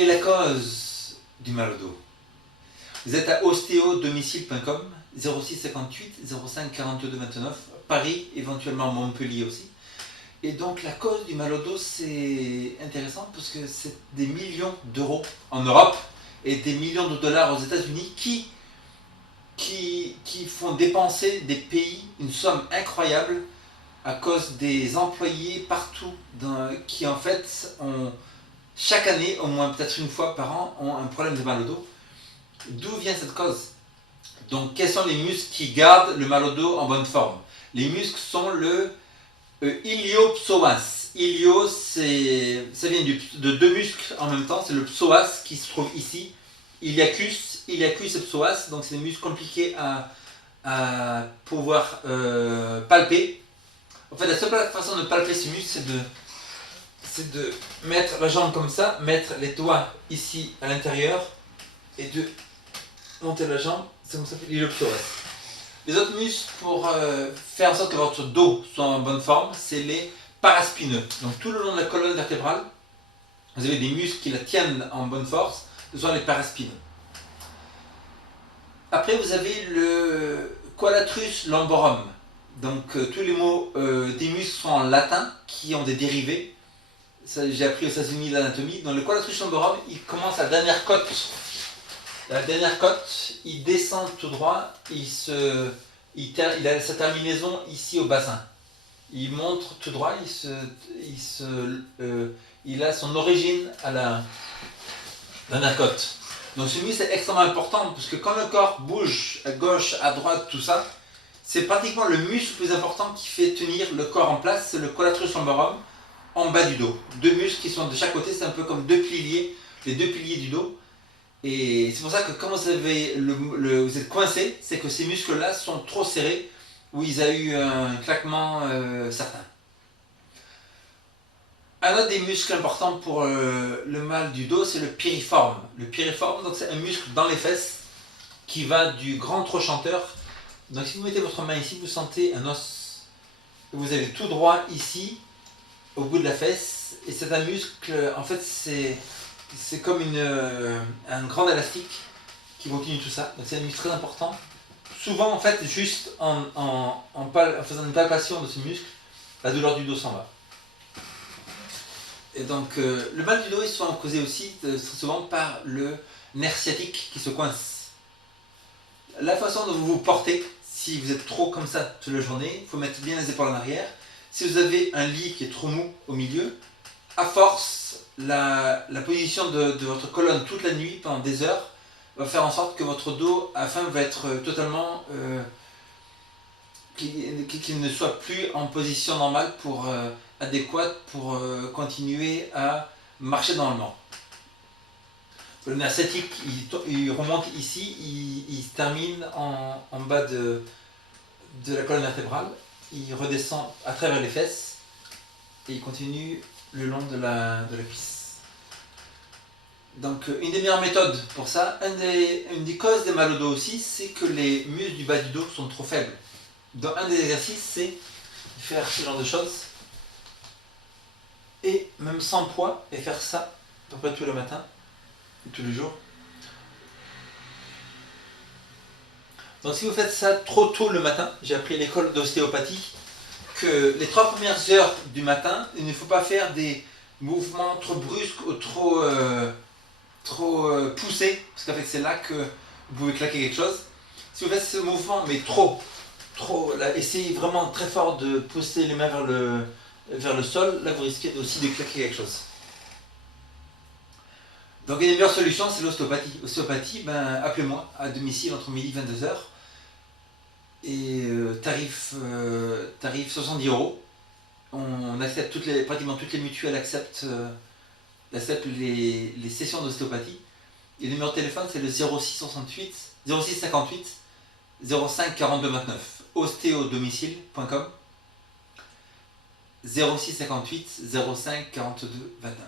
est la cause du mal au dos? Vous êtes à ostéodomicile.com, 06 58 05 42 29, Paris, éventuellement Montpellier aussi. Et donc la cause du mal au dos, c'est intéressant parce que c'est des millions d'euros en Europe et des millions de dollars aux États-Unis qui font dépenser des pays une somme incroyable à cause des employés partout qui en fait ont chaque année, au moins peut-être une fois par an, ont un problème de mal au dos. D'où vient cette cause? Donc quels sont les muscles qui gardent le mal au dos en bonne forme? Les muscles sont le iliopsoas. Ilio, ça vient de deux muscles en même temps, c'est le psoas qui se trouve ici. Iliacus et psoas, donc c'est des muscles compliqués à pouvoir palper. En fait, la seule façon de palper ces muscles, c'est de mettre la jambe comme ça, mettre les doigts ici à l'intérieur et de monter la jambe, c'est comme ça que l'iliopsoas. Les autres muscles pour faire en sorte que votre dos soit en bonne forme, c'est les paraspineux. Donc tout le long de la colonne vertébrale, vous avez des muscles qui la tiennent en bonne force, ce sont les paraspineux. Après vous avez le quadratus lumborum. Donc tous les mots des muscles sont en latin, qui ont des dérivés. J'ai appris aux États-Unis l'anatomie. Dans le quadratus lumborum, il commence à la dernière côte. La dernière côte, il descend tout droit, il a sa terminaison ici au bassin. Il monte tout droit, il a son origine à la dernière côte. Donc ce muscle est extrêmement important parce que quand le corps bouge à gauche, à droite, tout ça, c'est pratiquement le muscle le plus important qui fait tenir le corps en place, c'est le quadratus lumborum en bas du dos. Deux muscles qui sont de chaque côté, c'est un peu comme deux piliers, les deux piliers du dos. Et c'est pour ça que quand vous êtes coincé, c'est que ces muscles-là sont trop serrés, ou il y a eu un claquement certain. Un autre des muscles importants pour le mal du dos, c'est le piriforme. Le piriforme, donc c'est un muscle dans les fesses qui va du grand trochanteur. Donc si vous mettez votre main ici, vous sentez un os. Vous avez tout droit ici, au bout de la fesse, et c'est un muscle, en fait c'est comme un grand élastique qui continue tout ça. Donc c'est un muscle très important. Souvent, en fait, juste en faisant une palpation de ce muscle, la douleur du dos s'en va. Et donc, le mal du dos est souvent causé aussi très souvent par le nerf sciatique qui se coince. La façon dont vous vous portez, si vous êtes trop comme ça toute la journée, il faut mettre bien les épaules en arrière. Si vous avez un lit qui est trop mou au milieu, à force, la position de votre colonne toute la nuit, pendant des heures, va faire en sorte que votre dos, à la fin, va être totalement... qu'il ne soit plus en position normale adéquate pour continuer à marcher normalement. Le nerf sciatique, il remonte ici, il se termine en bas de la colonne vertébrale, il redescend à travers les fesses et il continue le long de la cuisse. Donc une des meilleures méthodes pour ça, une des causes des mal au dos aussi, c'est que les muscles du bas du dos sont trop faibles. Donc un des exercices, c'est de faire ce genre de choses, et même sans poids, et faire ça à peu près tous les matins, et tous les jours. Donc si vous faites ça trop tôt le matin, j'ai appris à l'école d'ostéopathie que les 3 premières heures du matin, il ne faut pas faire des mouvements trop brusques ou trop poussés, parce qu'en fait c'est là que vous pouvez claquer quelque chose. Si vous faites ce mouvement, mais trop, là, essayez vraiment très fort de pousser les mains vers le sol, là vous risquez aussi de claquer quelque chose. Donc une des meilleures solutions, c'est l'ostéopathie. Ostéopathie, appelez-moi à domicile entre midi et 22h. Et tarif 70 €. On accepte pratiquement toutes les mutuelles acceptent les sessions d'ostéopathie. Et le numéro de téléphone, c'est le 06 58 05 42 29. ostéodomicile.com 06 58 05 42 29.